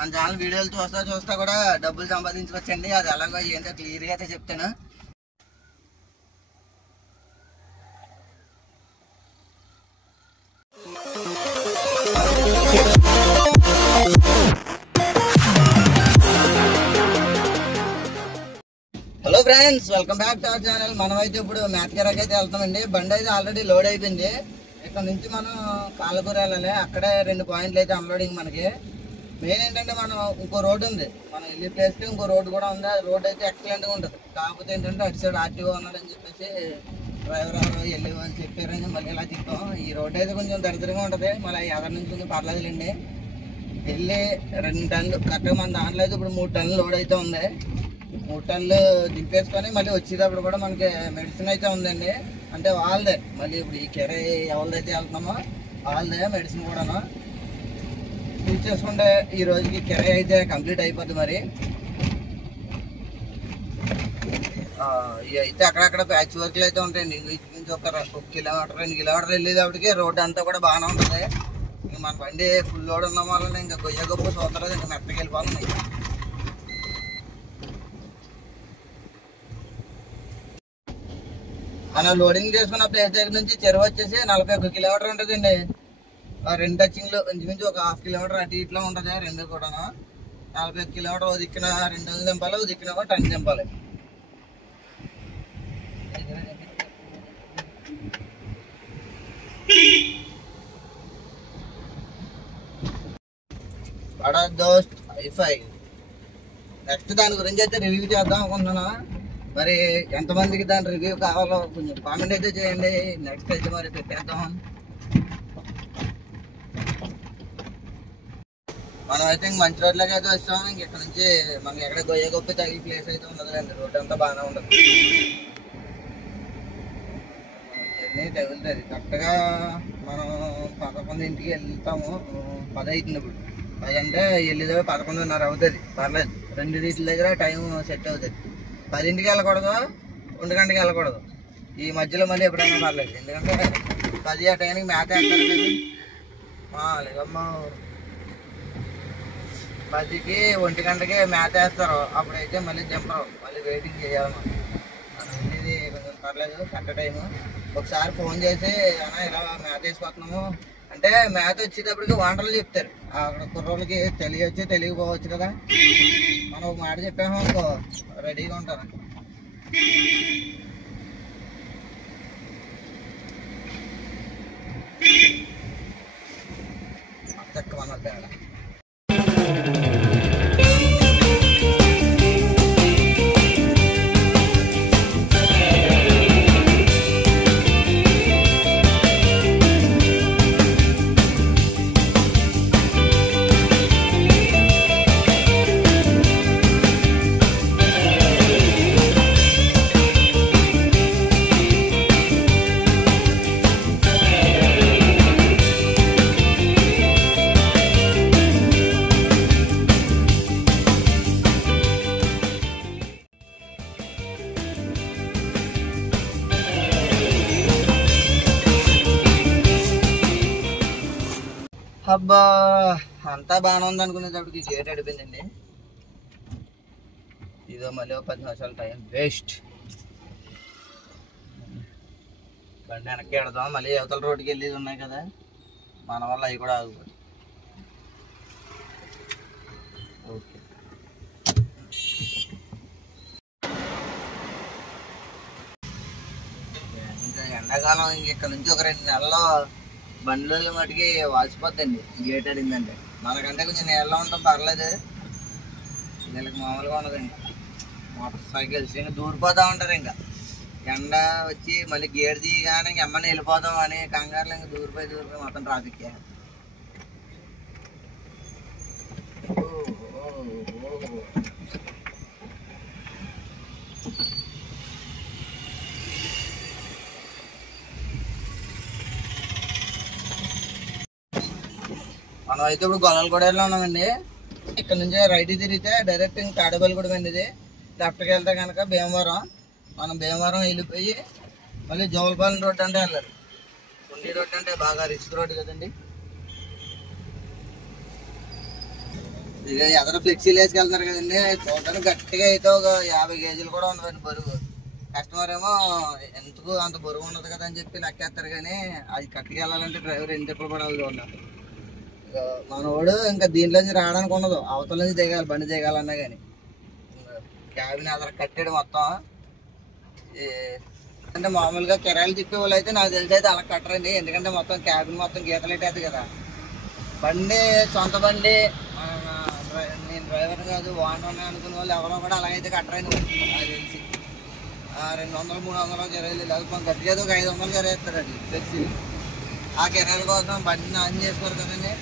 మన ఛానల్ వీడియోలు చూస్తా కూడా డబ్బులు సంపాదించుకోవచ్చండి. అది ఎలాగో ఏంటో క్లియర్గా అయితే చెప్తాను. Hello friends, welcome back to our channel. మనం అయితే ఇప్పుడు మేతకెరకు అయితే వెళ్తామండి. బండి అయితే ఆల్రెడీ లోడ్ అయిపోయింది. ఇక్కడ నుంచి మనం కాలకూర వెళ్ళాలి. అక్కడే 2 పాయింట్లు అయితే అన్లోడింగ్. మనకి మెయిన్ ఏంటంటే మనం ఇంకో రోడ్డు ఉంది, మనం వెళ్ళే ప్లేస్కి ఇంకో రోడ్డు కూడా ఉంది. ఆ రోడ్ అయితే ఎక్సలెంట్గా ఉంటుంది. కాకపోతే ఏంటంటే అటు సైడ్ ఆర్టీఓ ఉన్నాడని చెప్పేసి డ్రైవర్ వెళ్ళి అని చెప్పారని మళ్ళీ ఇలా తిప్పాం. ఈ రోడ్డు అయితే కొంచెం దరిద్రంగా ఉంటుంది. మళ్ళీ ఎదరి నుంచి కొంచెం పర్లేదులేండి. వెళ్ళి 2 టన్నులు కరెక్ట్గా మన దాంట్లో అయితే ఇప్పుడు 3 టన్నులు లోడ్ అయితే ఉంది. 3 టన్నులు దింపేసుకొని మళ్ళీ వచ్చేటప్పుడు కూడా మనకి మెడిసిన్ అయితే ఉందండి. అంటే వాళ్ళదే, మళ్ళీ ఇప్పుడు ఈ కెరే ఎవరిదైతే వెళ్తున్నామో వాళ్ళదే మెడిసిన్ కూడాను యూజ్ చేసుకుంటే ఈ రోజుకి కెరే అయితే కంప్లీట్ అయిపోద్ది. మరి ఇవి అయితే అక్కడక్కడ ప్యాచ్ వర్క్లు అయితే ఉంటాయండి. నుంచి ఒక కిలోమీటర్ 2 కిలోమీటర్లు వెళ్ళేటప్పటికి రోడ్డు అంతా కూడా బాగానే ఉంటుంది. మన బండి ఫుల్ లోడ్ ఉన్న వల్ల ఇంకా గొయ్య గొప్ప సూతలేదు, ఇంకా మెత్తకి వెళ్ళిపోతుంది. మనం లోడింగ్ చేసుకున్న ప్లేస్ దగ్గర నుంచి చెరువు వచ్చేసి 41 కిలోమీటర్ ఉంటుందండి. 2 టచింగ్లు ఇంచుమించు ఒక 1/2 కిలోమీటర్ అటు ఇట్లా ఉంటుంది. 2 కూడా 41 కిలోమీటర్. దిక్కున 2 టన్నులు దింపాలి, దిక్కున 1 టన్ దింపాలి. బడా దోస్త్ హైఫై. నెక్స్ట్ దాని గురించి అయితే రివ్యూ చేద్దాం అనుకుంటున్నాను. మరి ఎంతమందికి దాని రివ్యూ కావాలో కొంచెం కామెంట్ అయితే చేయండి. నెక్స్ట్ అయితే మరి పెట్టేద్దాం. మనం అయితే ఇంక మంచి రోడ్లోకి అయితే వస్తాం. ఇంక ఇక్కడ నుంచి మనకి ఎక్కడ గొయ్య గొప్ప తగిలి ప్లేస్ అయితే ఉండదులేండి. రోడ్డు అంతా బాగానే ఉండదు, జర్నీ తగులుతుంది. కరెక్ట్గా మనం 11ంటికి వెళ్తాము. 10 అవుతుంది ఇప్పుడు. 10 అంటే వెళ్ళేదే 11:30 అవుతుంది. పర్లేదు, 2 రీట్ల దగ్గర టైం సెట్ అవుతుంది. 10ంటికి వెళ్ళకూడదు, 1 గంటకి వెళ్ళకూడదు. ఈ మధ్యలో మళ్ళీ ఎప్పుడైనా పర్లేదు. ఎందుకంటే 10 ఆ టైంకి మేత వేస్తారు కదా. లేదమ్మా, 10కి 1 గంటకి మేత వేస్తారు. అప్పుడైతే మళ్ళీ దింపరు, మళ్ళీ వెయిటింగ్ చేయాలి. మనం వెళ్ళేది కొంచెం పర్లేదు, కరెక్ట్ టైము. ఒకసారి ఫోన్ చేసి అన్నా ఇలా మేత వేసుకొస్తున్నాము అంటే మేత వచ్చేటప్పటికి వంటలు చెప్తారు. అక్కడ కుర్రోళ్ళకి తెలియచ్చు తెలియకపోవచ్చు కదా. మనం ఒక మాట చెప్పాము అనుకో, రెడీగా ఉంటారు. చక్క మన తేడా. అబ్బా, అంతా బాగానే ఉంది అనుకునేటప్పటికి గేట్ అడిపోయిందండి. ఇదో మళ్ళీ 10 నిమిషాలు టైం వేస్ట్. బండి వెనక్కి వెడదాం. మళ్ళీ అవతల రోడ్డుకి వెళ్ళేది ఉన్నాయి కదా, మన వల్ల అవి కూడా ఆగిపోతాయి. ఓకే, ఇంకా ఎండాకాలం ఇంక ఇక్కడ నుంచి ఒక 2 నెలల్లో బండ్ల మటుకి వాసిపోద్దండి గేట్ అడిందంటే. మనకంటే కొంచెం నీళ్ళలో ఉంటాం, పర్లేదు. వీళ్ళకి మామూలుగా ఉండదండి. మోటార్ సైకిల్స్ ఇంకా దూరిపోతూ ఉంటారు. ఇంకా ఎండ వచ్చి మళ్ళీ గేట్ తీయగానే ఇంక ఎమ్మని వెళ్ళిపోతాం అని కంగారులో ఇంకా దూరిపోయి మొత్తం ట్రాఫిక్. మనం అయితే ఇప్పుడు గొల్లలగూడలో ఉన్నామండి. ఇక్కడ నుంచి రైట్ తిరిగితే డైరెక్ట్ ఇంకా తాడేపల్లిగూడెం అండి. ఇది లెఫ్ట్కి వెళ్తే కనుక భీమవరం. మనం భీమవరం వెళ్ళిపోయి మళ్ళీ జోలపాలెం రోడ్ అంటే వెళ్ళాలి. కొండి రోడ్ అంటే బాగా రిస్క్ రోడ్ కదండి. ఇక ఎదర ఫ్లెక్సీలు వేసుకెళ్తున్నారు కదండి, చూడడానికి గట్టిగా అయితే ఒక 50 కేజీలు కూడా ఉండదండి బరువు. కస్టమర్ ఏమో ఎందుకు అంత బరువు ఉండదు కదా అని చెప్పి లెక్కేస్తారు, కానీ అది కట్టుకు వెళ్ళాలంటే డ్రైవర్ ఎన్ని తిప్పలు పడాలి చూడండి. మనోడు ఇంకా దీంట్లోంచి రావడానికి ఉండదు, అవతల నుంచి దిగాలి, బండి దిగాలన్నా కానీ. క్యాబిన్ అదర కట్టాడు మొత్తం. అంటే మామూలుగా కిరాయిలు తిప్పే వాళ్ళు అయితే నాకు తెలిసి అయితే అలా కట్టరండి, ఎందుకంటే మొత్తం క్యాబిన్ మొత్తం గీతలు పెట్టేది కదా. బండి సొంత బండి, నేను డ్రైవర్ కాదు ఓనర్ అనుకునే వాళ్ళు ఎవరో కూడా అలాగైతే కట్టరండి నాకు తెలిసి. 200, 300 కిరాయిలు లేకపోతే గట్టిగా ఒక 500 కిరాయిస్తారండి ఫ్లెక్సీ. ఆ కిరాయిల కోసం బండిని ఆన్ చేసుకోరు కదండి.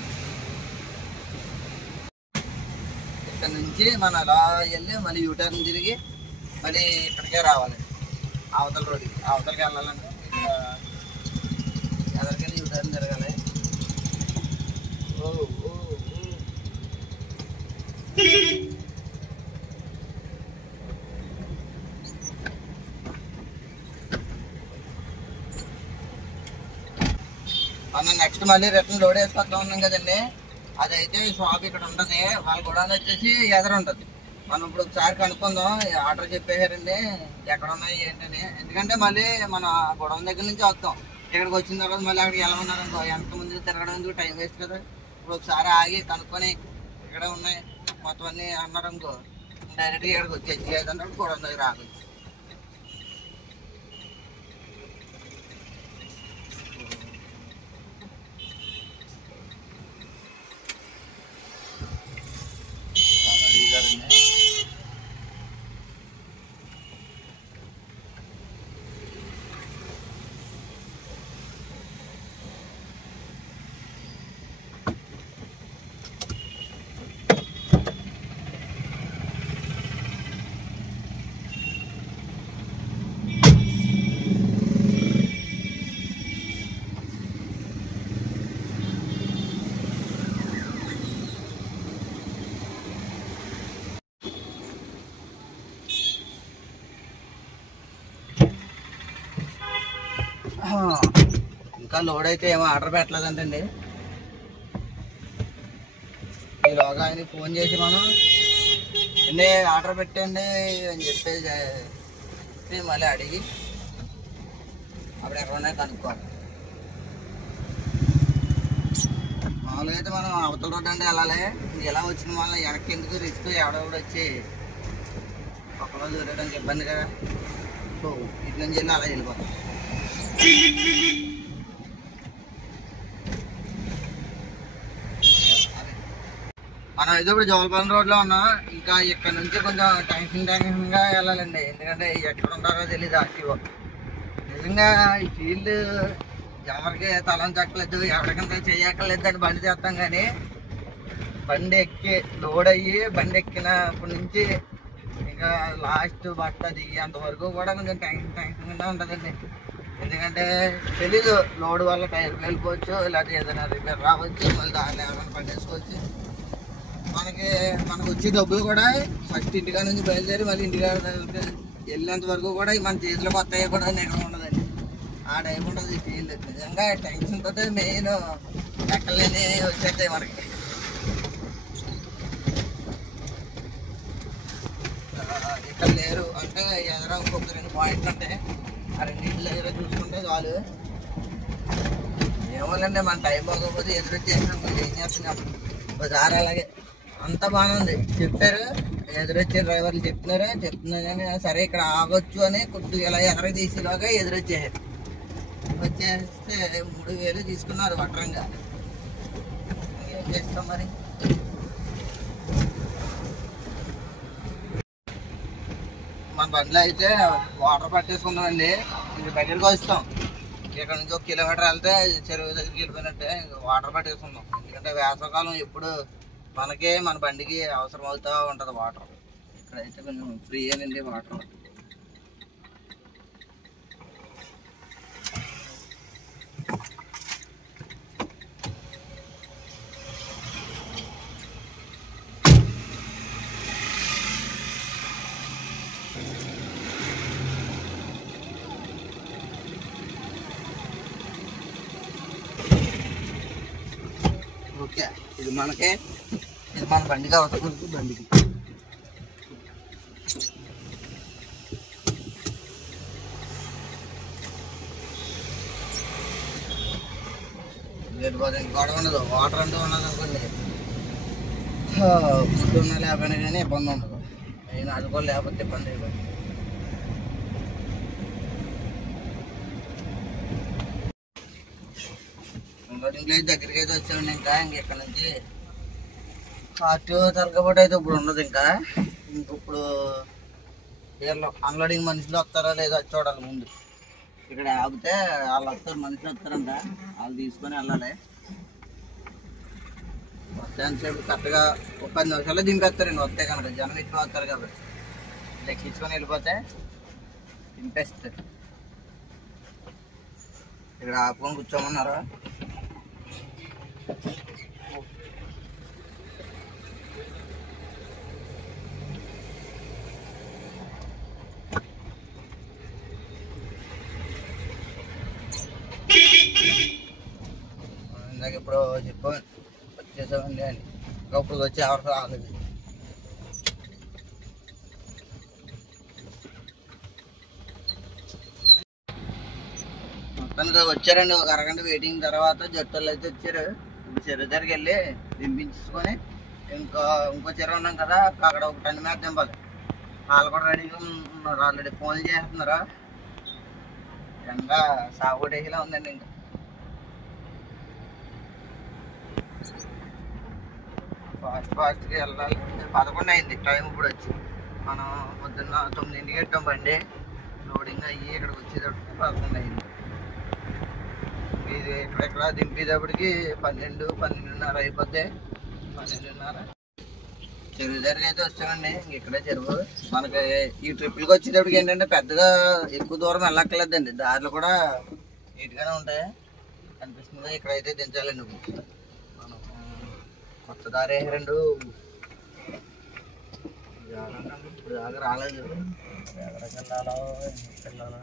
ఇక్కడ నుంచి మనం అలా వెళ్ళి మళ్ళీ యూటర్న్ తిరిగి మళ్ళీ ఇక్కడికే రావాలి, అవతల రోడ్డుకి. అవతలకి వెళ్ళాలంటే ఎదరికెళ్ళి యూటర్న్ తిరగాలి. మనం నెక్స్ట్ మళ్ళీ రిటర్న్ లోడ్ వేసుకొస్తా ఉన్నాం కదండి, అదైతే షాప్ ఇక్కడ ఉంటుంది. వాళ్ళ గొడవలు వచ్చేసి ఎదురు ఉంటుంది. మనం ఇప్పుడు ఒకసారి కనుక్కుందాం, ఆర్డర్ చెప్పేశారండి ఎక్కడ ఉన్నాయి ఏంటని. ఎందుకంటే మళ్ళీ మన గొడవ దగ్గర నుంచి వస్తాం, ఇక్కడికి వచ్చిన తర్వాత మళ్ళీ అక్కడికి ఎలా ఉన్నారనుకో, ఎంత ముందు తిరగడం ఎందుకు, టైం వేస్ట్ కదా. ఇప్పుడు ఒకసారి ఆగి కనుక్కొని ఇక్కడ ఉన్నాయి మొత్తం అన్నీ అన్నారనుకో, డైరెక్ట్గా ఇక్కడికి వచ్చేసి లేదంటే గొడవ దగ్గర ఆగొచ్చు. ఇంకా లోడ్ అయితే ఏమో ఆర్డర్ పెట్టలేదంటండి. ఈలోగా ఆయన ఫోన్ చేసి మనం అండి ఆర్డర్ పెట్టండి అని చెప్పేసి మళ్ళీ అడిగి అప్పుడు ఎక్కడ ఉన్నాయి కనుక్కోవాలి. మామూలుగా అయితే మనం అవతల రోడ్డు అంటే వెళ్ళాలి, ఎలా వచ్చిన వల్ల వెనక్కి ఎందుకు రిస్క్, ఎవడెవడు వచ్చి ఒక్కలో దూరడానికి ఇబ్బంది కదా. సో ఇటు నుంచి వెళ్ళి అలా వెళ్ళిపోతాం. మనం అయితే ఇప్పుడు జోలపాలెం రోడ్లో ఉన్నాం. ఇంకా ఇక్కడ నుంచి కొంచెం టెన్షన్గా వెళ్ళాలండి, ఎందుకంటే ఎక్కడ ఉంటారో తెలియదు ఆర్టీఓ. నిజంగా ఈ ఫీల్డ్ ఎవరికి తలం చెక్కలేదు, ఎవరికంటే చెయ్యక్కర్లేదు అని బండి చేస్తాం, కానీ బండి ఎక్కి లోడ్ అయ్యి బండి ఎక్కినప్పటి నుంచి ఇంకా లాస్ట్ బట్ట దిగి అంతవరకు కూడా కొంచెం టెన్షన్గా ఉంటుందండి. ఎందుకంటే తెలీదు, లోడ్ వల్ల టైర్ వెళ్ళిపోవచ్చు, ఇలాంటి ఏదైనా రిపేర్ రావచ్చు, మళ్ళీ దాన్ని ఏమైనా పట్టేసుకోవచ్చు. మనకు వచ్చే డబ్బులు కూడా ఫస్ట్ ఇంటికాడ నుంచి బయలుదేరి మళ్ళీ ఇంటికాడ వెళ్ళేంత వరకు కూడా మన చేతిలో కొత్త కూడా ఎక్కడ ఉండదండి. ఆ టైం ఉండదు ఈ ఫీల్డ్. నిజంగా టెన్షన్ తోటే మెయిన్ ఎక్కలేని వచ్చేస్తాయి మనకి. ఇక్కడ లేరు అంటే ఎదుర ఇంకొక 2 పాయింట్లు ఉంటాయి, ఆ రెండింటిలో ఎదురు చూసుకుంటే చాలు. ఏమోనండి మన టైం బాగోకపోతే ఎదురొచ్చేసినాం, మళ్ళీ ఏం చేస్తున్నాం. ఒకసారి అలాగే అంతా బాగానే ఉంది, చెప్పారు ఎదురొచ్చే డ్రైవర్లు చెప్తున్నారు కానీ సరే ఇక్కడ ఆగొచ్చు అని కొద్దిగా ఇలా ఎదరకు తీసేలాగా ఎదురొచ్చేసారు. వచ్చేస్తే 3000 తీసుకున్నారు వట్రంగా. ఏం చేస్తాం మరి. మన బండిలో అయితే వాటర్ పట్టేసుకున్నామండి, ఇది దగ్గరికి వస్తాం. ఇక్కడ నుంచి 1 కిలోమీటర్ వెళ్తే చెరువు దగ్గరికి వెళ్ళిపోయినట్టే వాటర్ పట్టేసుకున్నాం. ఎందుకంటే వేసవకాలం ఎప్పుడు మనకే మన బండికి అవసరం అవుతూ ఉంటుంది వాటర్. ఇక్కడైతే కొంచెం ఫ్రీ అనండి వాటర్. ఓకే, ఇది మనకే ఇది మన బండికి అవసరం, బండికి గొడవ ఉండదు. వాటర్ అంటూ ఉన్నది అనుకోండి, ఫుడ్ ఉన్నా లేకపోయినా కానీ ఇబ్బంది ఉండదు. అయినా అది కూడా లేకపోతే ఇబ్బంది అయిపోయింది. ఇంట్లో దగ్గరికి అయితే వచ్చామండి. ఇంకా ఇక్కడ నుంచి ఆర్టీఓ తలకపోటు అయితే ఇప్పుడు ఉండదు. ఇంకా ఇప్పుడు వీళ్ళు అన్లోడింగ్ మనుషులు వస్తారా లేదా అది చూడాలి. ముందు ఇక్కడ ఆగితే వాళ్ళు వస్తారు, మనుషులు వస్తారంట, వాళ్ళు తీసుకొని వెళ్ళాలి. సేపు కరెక్ట్గా ఒక 10 నిమిషాల్లో దింపేస్తారండి. వస్తే కనుక జనం ఎక్కువ వస్తారు కాబట్టి లెక్కించుకొని వెళ్ళిపోతే దింపేస్తారు. ఇక్కడ ఆపుకొని కూర్చోమన్నారు. ఇందాక ఇప్పుడు చెప్పు వచ్చేసామండి అని, ఇప్పుడు వచ్చి ఎవరు రాలేదు. మొత్తానికి వచ్చారండి. ఒక అరగంట వెయిటింగ్ తర్వాత జట్టులు అయితే వచ్చారు. చెరువు దగ్గరికి వెళ్ళి దింపించుకొని ఇంకో చెరువు ఉన్నాం కదా, అక్కడ ఒక 10 మీద దింపాలి. వాళ్ళు కూడా రెడీగా ఉన్నారు, ఆల్రెడీ ఫోన్లు చేస్తున్నారు. ఇంకా సాగు డేలా ఉందండి. ఇంకా ఫాస్ట్గా వెళ్ళాలి. 11 అయింది టైం. ఇప్పుడు వచ్చి మనం పొద్దున్న 9ంటికి పెట్టాం బండి. లోడింగ్ అయ్యి ఇక్కడికి వచ్చేటప్పటికి 11 అయింది. ఇది ఇక్కడెక్కడ దింపేటప్పటికి 12-12:30 అయిపోతే 12:30. చెరువు దగ్గరికి అయితే వచ్చామండి. ఇక్కడే చెరువు. మనకి ఈ ట్రిప్పులకి వచ్చేటప్పటికి ఏంటంటే పెద్దగా ఎక్కువ దూరం వెళ్ళక్కర్లేదండి. దారిలో కూడా నీట్గానే ఉంటాయి కనిపిస్తుంది. ఇక్కడైతే దించాలండి. మనం కొత్త దారి వేసారండు. ఇప్పుడు దాకా రాలేదు. ఎక్కడికి వెళ్ళాలో వెళ్ళాలా.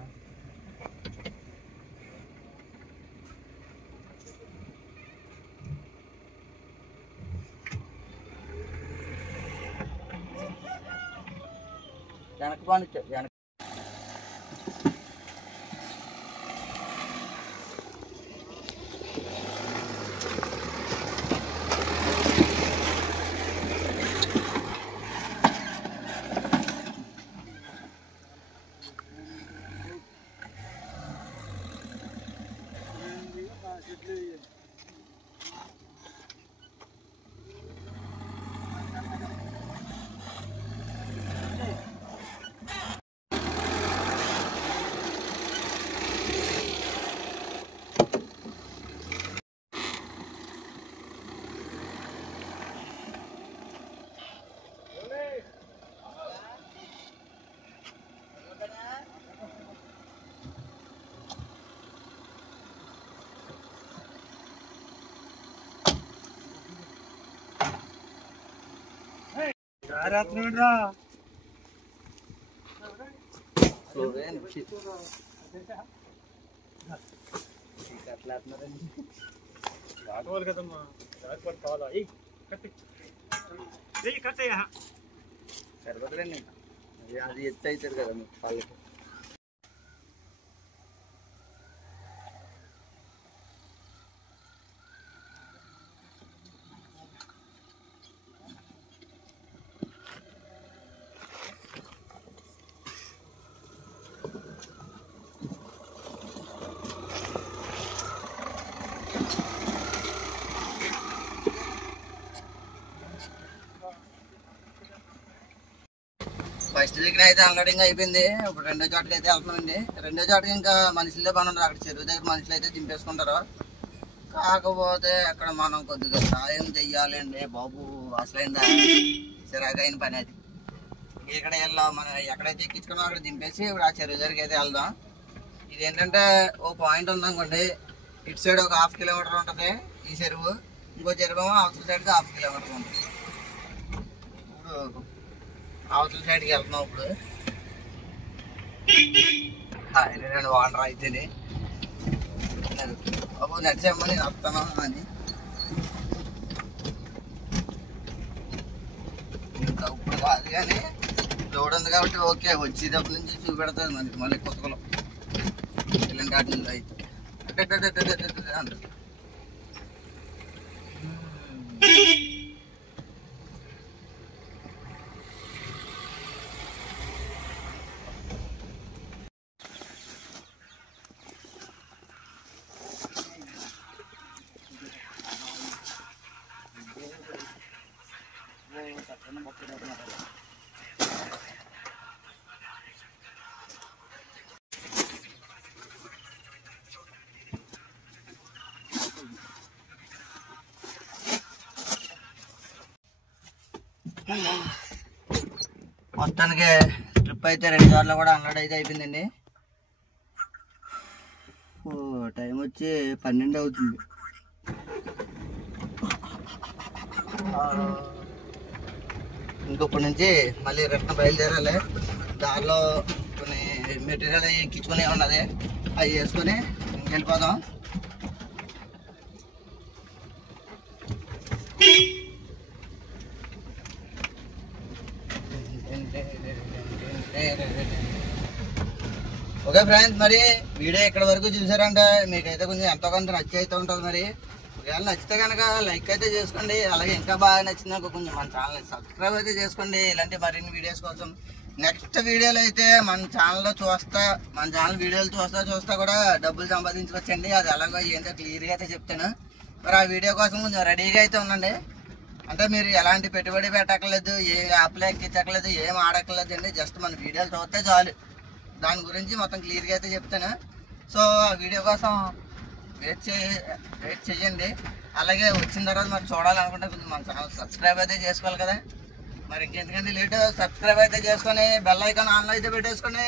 వెనక్కి బాగా వెనక్కి సరిపోతుందండి. అది ఎత్తు అవుతుంది కదా మీకు పళ్ళకి. ఫస్ట్ దగ్గర అయితే అన్లోడింగ్ అయిపోయింది. ఇప్పుడు రెండో చోటకి అయితే వెళ్తున్నామండి. రెండో చోటకి ఇంకా మనుషులే పని ఉండదు. అక్కడ చెరువు దగ్గర మనుషులు అయితే దింపేసుకుంటారు. కాకపోతే అక్కడ మనం కొద్దిగా సాయం చెయ్యాలి అండి బాబు. అసలైందా చిరాకైన పని అది. ఇక్కడ వెళ్దాం, మనం ఎక్కడైతే ఎక్కించుకున్నాం అక్కడ దింపేసి ఇప్పుడు ఆ చెరువు దగ్గరికి అయితే వెళ్దాం. ఇదేంటంటే ఓ పాయింట్ ఉందనుకోండి, ఇటు సైడ్ ఒక 1/2 కిలోమీటర్ ఉంటుంది ఈ చెరువు, ఇంకో చెరువు అవతల సైడ్కి 1/2 కిలోమీటర్ ఉంటుంది. ఇప్పుడు అవతల సైడ్కి వెళ్తున్నాం. ఇప్పుడు రెండు వాటర్ అయితేనే బాబు నడిచామని వస్తాను అని అది కానీ లోడ్ ఉంది కాబట్టి ఓకే, వచ్చేటప్పటి నుంచి చూపెడుతుంది మనకి మళ్ళీ కొత్తలో ఇలాంటి వాటిల్లో అయితే అంటారు. మొత్తానికి ట్రిప్ అయితే 2 సార్లు కూడా అన్లోడ్ అయితే అయిపోయిందండి. టైం వచ్చి 12 అవుతుంది. ఇంకొప్పటి నుంచి మళ్ళీ రిటర్న్ బయలుదేరాలి. దారిలో కొన్ని మెటీరియల్ ఎక్కించుకునే ఉన్నది, అవి వేసుకొని ఇంకెళ్ళిపోదాం. ఓకే ఫ్రెండ్స్, మరి వీడియో ఇక్కడ వరకు చూసారంటే మీకైతే కొంచెం ఎంతో కొంత నచ్చి అయితే ఉంటుంది. మరి ఒకవేళ నచ్చితే కనుక లైక్ అయితే చేసుకోండి. అలాగే ఇంకా బాగా నచ్చిందాక కొంచెం మన ఛానల్ని సబ్స్క్రైబ్ అయితే చేసుకోండి. ఇలాంటి మరిన్ని వీడియోస్ కోసం నెక్స్ట్ వీడియోలో అయితే మన ఛానల్లో మన ఛానల్ వీడియోలు చూస్తా కూడా డబ్బులు సంపాదించుకోవచ్చండి. అది ఎలాగో ఏంటో క్లియర్గా అయితే చెప్తాను. మరి ఆ వీడియో కోసం కొంచెం రెడీగా అయితే ఉండండి. అంటే మీరు ఎలాంటి పెట్టుబడి పెట్టక్కర్లేదు, ఏ యాప్లో ఎక్కించక్కర్లేదు, ఏం ఆడక్కర్లేదు అండి. జస్ట్ మన వీడియోలు చూస్తే చాలు. దాని గురించి మొత్తం క్లియర్గా అయితే చెప్తాను. సో ఆ వీడియో కోసం వెయిట్ చేయండి. అలాగే వచ్చిన తర్వాత మరి చూడాలనుకుంటే కొంచెం మన ఛానల్ సబ్స్క్రైబ్ అయితే చేసుకోవాలి కదా. మరి ఇంకెందుకంటే లేటు సబ్స్క్రైబ్ అయితే చేసుకొని బెల్ ఐకాన్ ఆన్లో అయితే పెట్టేసుకోండి.